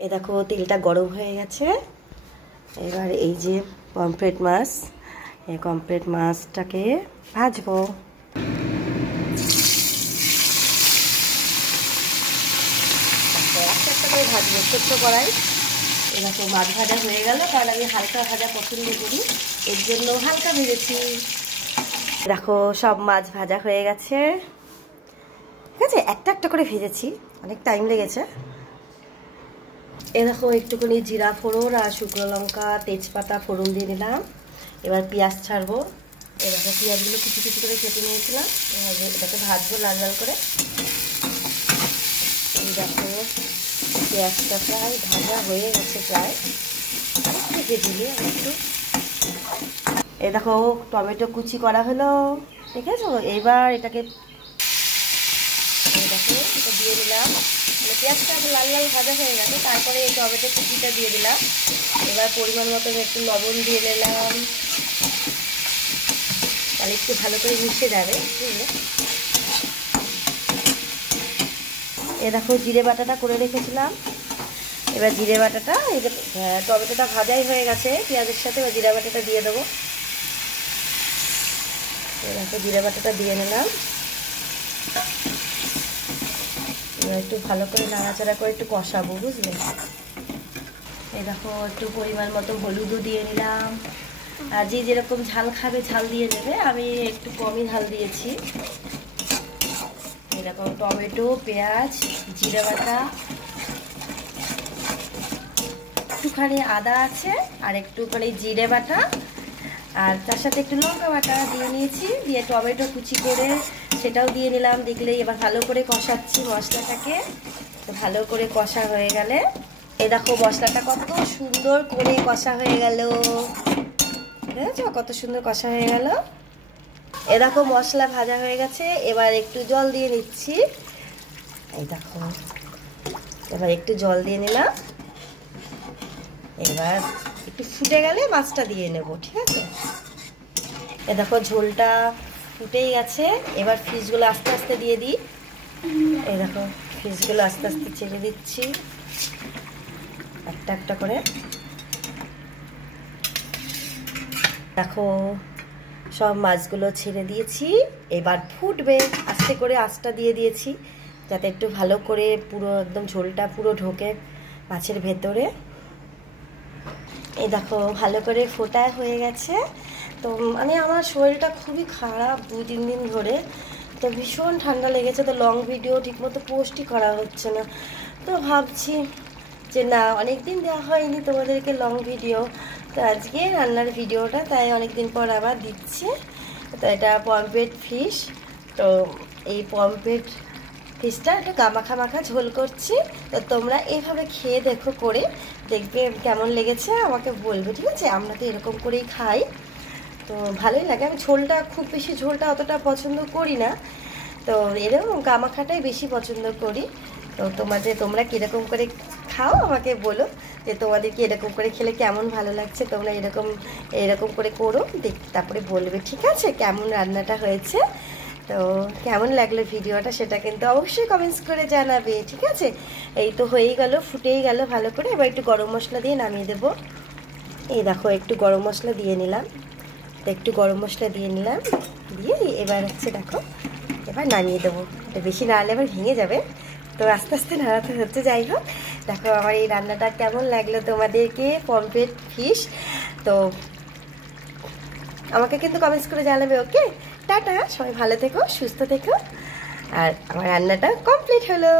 এই দেখো তেলটা গরম হয়ে গেছে। এবার এই যে পমফ্রেট মাছ, এই পমফ্রেট মাছটাকে ভাজবো। একটা একটা করে ভাজবো ছোট্ট কড়াই। এই দেখো মাছ ভাজা হয়ে গেল, কারণ আমি হালকা ভাজা পছন্দ করি, এর জন্য হালকা ভেজেছি। দেখো সব মাছ ভাজা হয়ে গেছে, ঠিক আছে। একটা একটা করে ভেজেছি, অনেক টাইম লেগেছে। এ দেখো একটুখানি জিরা ফোড়ন আর শুকনো লঙ্কা তেজপাতা ফোড়ন দিয়ে নিলাম। এবার পেঁয়াজ ছাড়বো। এ দেখো পেঁয়াজগুলো কিছু কিছু করে কেটে নিয়েছিলাম, এটাকে ভাজবো লাল লাল করে। এই দেখো পেঁয়াজটা প্রায় ভাজা হয়ে গেছে, প্রায় ভেজে দিলে একটু। এই দেখো টমেটো কুচি করা হলো, ঠিক আছে। এবার এটাকে দেখো এটা দিয়ে দিলাম, মানে পেঁয়াজটা লাল লাল ভাজা হয়ে গেছে, তারপরে এই টমেটো কুচিটা দিয়ে দিলাম। এবার পরিমাণ মতো একটু লবণ দিয়ে নিলাম, তাহলে একটু ভালো করে মিশে যাবে, বুঝলে। এ দেখো জিরে বাটাটা করে রেখেছিলাম। এবার জিরে বাটাটা, এই যে টমেটোটা ভাজাই হয়ে গেছে পেঁয়াজের সাথে, এবার জিরে বাটাটা দিয়ে দেবো। দেখো জিরে বাটাটা দিয়ে নিলাম। এবার একটু ভালো করে নাড়াচাড়া করে একটু কষাবো, বুঝলে। এই দেখো একটু পরিমাণ মতো হলুদও দিয়ে নিলাম। আর যে যেরকম ঝাল খাবে ঝাল দিয়ে নেবে, আমি একটু কমই ঝাল দিয়েছি। এরকম টমেটো পেঁয়াজ জিরে বাটা, একটুখানি আদা আছে, আর একটুখানি জিরে বাটা, আর তার সাথে একটু লঙ্কা বাটা দিয়ে নিয়েছি। দিয়ে টমেটো কুচি করে সেটাও দিয়ে নিলাম। দেখলেই এবার ভালো করে কষাচ্ছি মশলাটাকে। ভালো করে কষা হয়ে গেলে, এই দেখো মশলাটা কত সুন্দর করে কষা হয়ে গেল, বুঝেছো, কত সুন্দর কষা হয়ে গেল। এ দেখো মশলা ভাজা হয়ে গেছে। এবার একটু জল দিয়ে নিচ্ছি। এই দেখো এবার একটু জল দিয়ে নিলাম। এবার একটু ফুটে গেলে মাছটা দিয়ে নেব, ঠিক আছে। এ দেখো ঝোলটা ফুটেই গেছে। এবার ফিশগুলো আস্তে আস্তে দিয়ে দিই। এই দেখো ফিশগুলো আস্তে আস্তে ছেড়ে দিচ্ছি একটা একটা করে। দেখো সব মাছগুলো ছেড়ে দিয়েছি। এবার ফুটবে, আস্তে করে আঁচটা দিয়ে দিয়েছি, যাতে একটু ভালো করে পুরো একদম ঝোলটা পুরো ঢোকে মাছের ভেতরে। এই দেখো ভালো করে ফোটা হয়ে গেছে। তো মানে আমার শরীরটা খুবই খারাপ 2-3 দিন ধরে, তো ভীষণ ঠান্ডা লেগেছে, তো লং ভিডিও ঠিকমতো পোস্টই করা হচ্ছে না। তো ভাবছি যে না, অনেক দিন দেওয়া হয়নি তোমাদেরকে লং ভিডিও, তো আজকে রান্নার ভিডিওটা তাই অনেক দিন পর আবার দিচ্ছি। তো এটা পমফ্রেট ফিশ। তো এই পমফ্রেট ফিশটা একটু মাখা মাখা ঝোল করছি। তো তোমরা এইভাবে খেয়ে দেখো, করে দেখবে কেমন লেগেছে, আমাকে বলবে, ঠিক আছে। আমরা তো এরকম করেই খাই, তো ভালোই লাগে। আমি ঝোলটা খুব বেশি ঝোলটা অতটা পছন্দ করি না, তো এরকম গামাখাটাই বেশি পছন্দ করি। তো তোমরা কীরকম করে খাও আমাকে বলো, যে তোমাদেরকে এরকম করে খেলে কেমন ভালো লাগছে। তোমরা এরকম করে করো, তারপরে বলবে, ঠিক আছে, কেমন রান্নাটা হয়েছে। তো কেমন লাগলো ভিডিওটা সেটা কিন্তু অবশ্যই কমেন্টস করে জানাবে, ঠিক আছে। এই তো হয়েই গেল, ফুটেই গেল ভালো করে। এবার একটু গরম মশলা দিয়ে নামিয়ে দেবো। এই দেখো একটু গরম মশলা দিয়ে নিলাম, দিয়ে এবার হচ্ছে দেখো এবার নামিয়ে দেবো। এটা বেশি নাড়লে আবার ভেঙে যাবে, তো আস্তে আস্তে নাড়াতে হচ্ছে। যাই হোক, দেখো আমার এই রান্নাটা কেমন লাগলো তোমাদেরকে, পমফ্রেট ফিশ। তো আমাকে কিন্তু কমেন্টস করে জানাবে, ওকে। টাটা, সবাই ভালো থেকো, সুস্থ থেকো। আর আমার রান্নাটা কমপ্লিট হলো।